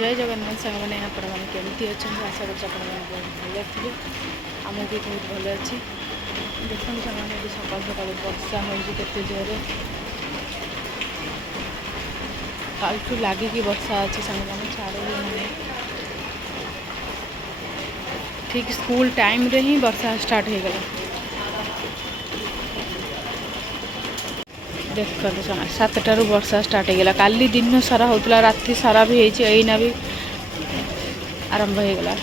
जय जगन्नाथ सांग मैंने आपण मैंने केमती अच्छा आशा कर भल थे आम भी बहुत भल अच्छी देखते सांग सकाल सकाल वर्षा होते जोरे कालठू लगिकी वर्षा अच्छी सांग मैंने छाड़े मैंने ठीक स्कूल टाइम रे ही वर्षा स्टार्ट हो गला देखते समय 7टारू वर्षा स्टार्ट हो गला काली दिन सारा होता राति सारा भी होना भी आरंभ हो गला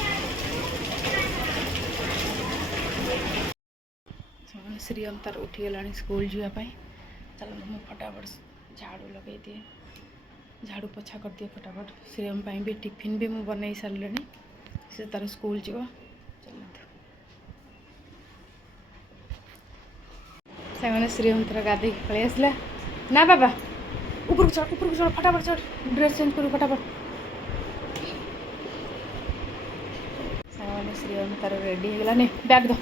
श्रीयम तार उठीगला स्कूल जावाई चलो मुझे फटाफट झाड़ू लगे दिए झाड़ू पोछा कर दिए फटाफट श्रीयम भी टिफिन भी मुझे बनई सारे से तार स्कूल जीव चलते से श्रीयम तार गाधे पलि आसला ना बाबा ऊपर को चढ़ फटाफट चढ़ ड्रेस चेंज कर फटाफट से श्रीयम तार रेडी हो गलानी बैग दो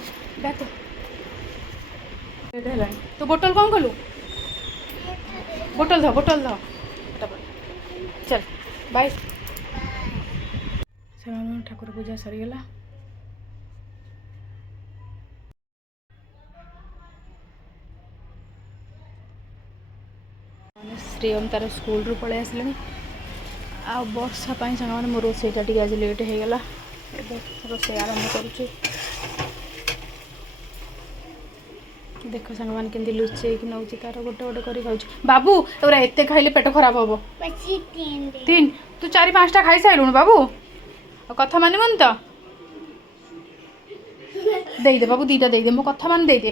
तो बोतल कौन कलु बोतल धो फटाफट चल बाय ठाकुर पूजा सरीगला श्रीयम तार स्कूल रू पलि आसले आ वर्षा सांग मैंने मो रोसईटा टी आज लेट हो गला रोसे आरंभ करुच्ची देख सांग मैंने केमती लुचे कि नौ तार गोटे गोटे कर खाऊ बाबू एवरा एत खाइले पेट खराब हम 3 तू 4-5टा खाई सारूँ बाबू कथा मानबन तो दे बाबू 2टा दे मो कथा मान दे दे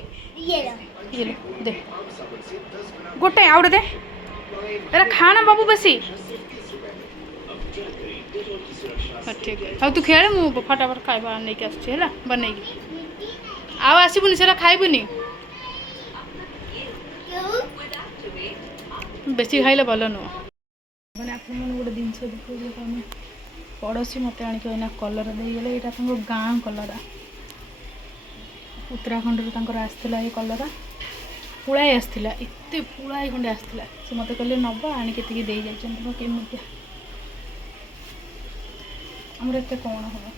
गोटे आउट दे अरे खाना बाबू बेसी ठीक है हाँ तू खेल मु फटाफट खाଇବା नहीं आसला बनई आसबुनि से खाइबुनि बेसी खाइले भल नुह मैंने आप गोटे जिनस देखिए पड़ोशी मत आना कलर देगले यहाँ गाँ कलर उत्तराखंड आसला ये कलर पुଳାଏ आसला एत पुଳାଏ खंडे आसला से मत कहले नब आणिक दे जामती आमर एत कौन हम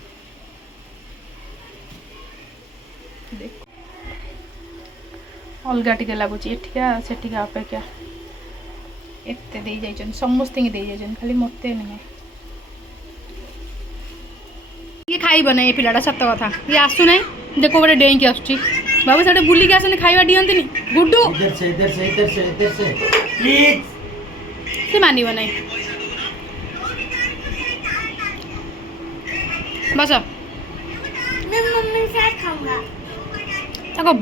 देख अलग टे लगुच एठिका सेठिका अपेक्षा एत दे जाइछन समस्त दे जाइछन खाली मत नुहे ये खाइब ना ये पिलाटा सत कथा ये आसु ना देखो गोटे डेईकी आसुची बाबू से बुलिक आसने खाଇବା दियंतिनी गुड्डू से मानिब ना बस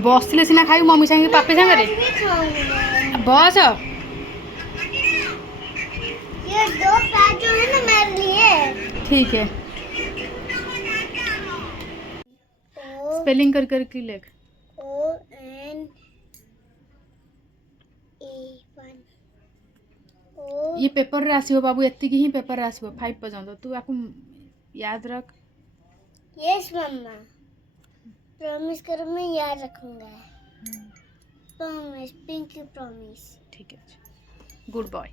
बसले सीना खाई मम्मी सांगे पापे सांगे बस ये 2 पैक जो है ना मेरे लिए ठीक है स्पेलिंग कर लिख ONA1 ये पेपर रे आसीबो बाबू एत्ती ही पेपर रे आसीबो 5 पर्यंत तू आपको याद रख यस मम्मा प्रॉमिस करो मैं याद रखूंगा प्रॉमिस पिंकी प्रॉमिस ठीक है गुड बॉय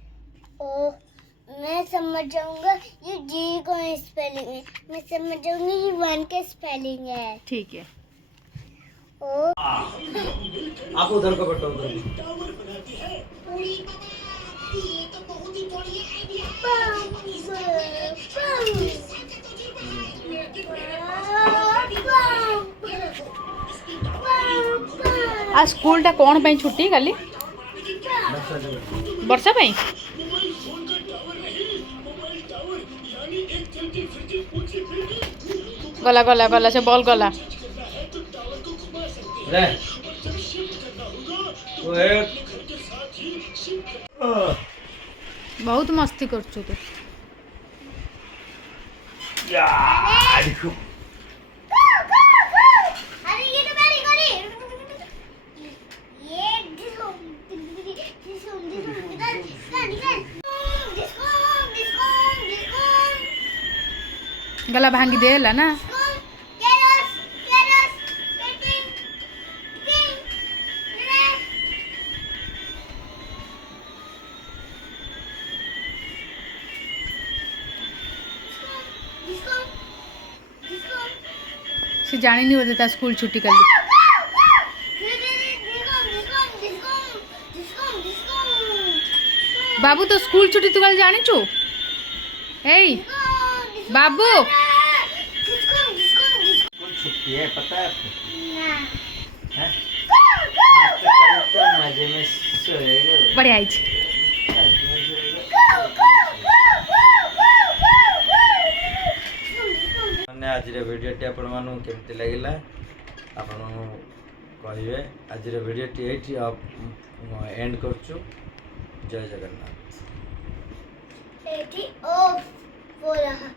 ओ मैं समझ जाऊंगा ये जी को स्पेलिंग है मैं समझ जाऊंगी ये 1 के स्पेलिंग है ठीक है ओ आप उधर को बैठो उधर आ स्कूल टा कौन पे छुट्टी काली वर्षा पे गला गला गला से बॉल गला रे वो है बहुत मस्ती कर तू यार देखो अरे ये तो मेरी गोली ये जिसको गला भांगी देला ना से जानी बोधे ता स्कूल छुट्टी कर बाबू तो स्कूल छुट्टी तू कल जानी चु ए बाबू स्कूल छुट्टी है पता है आपको? ना हैं? आज तक कल तो मजे में सोएगा। बढ़िया आई मैंने आज वीडियोटी आपण मानू केमती लगिला आपण कहिए आज वीडियोटी एठी एंड करछु। जय जगन्नाथ। एटी ऑफ हो रहा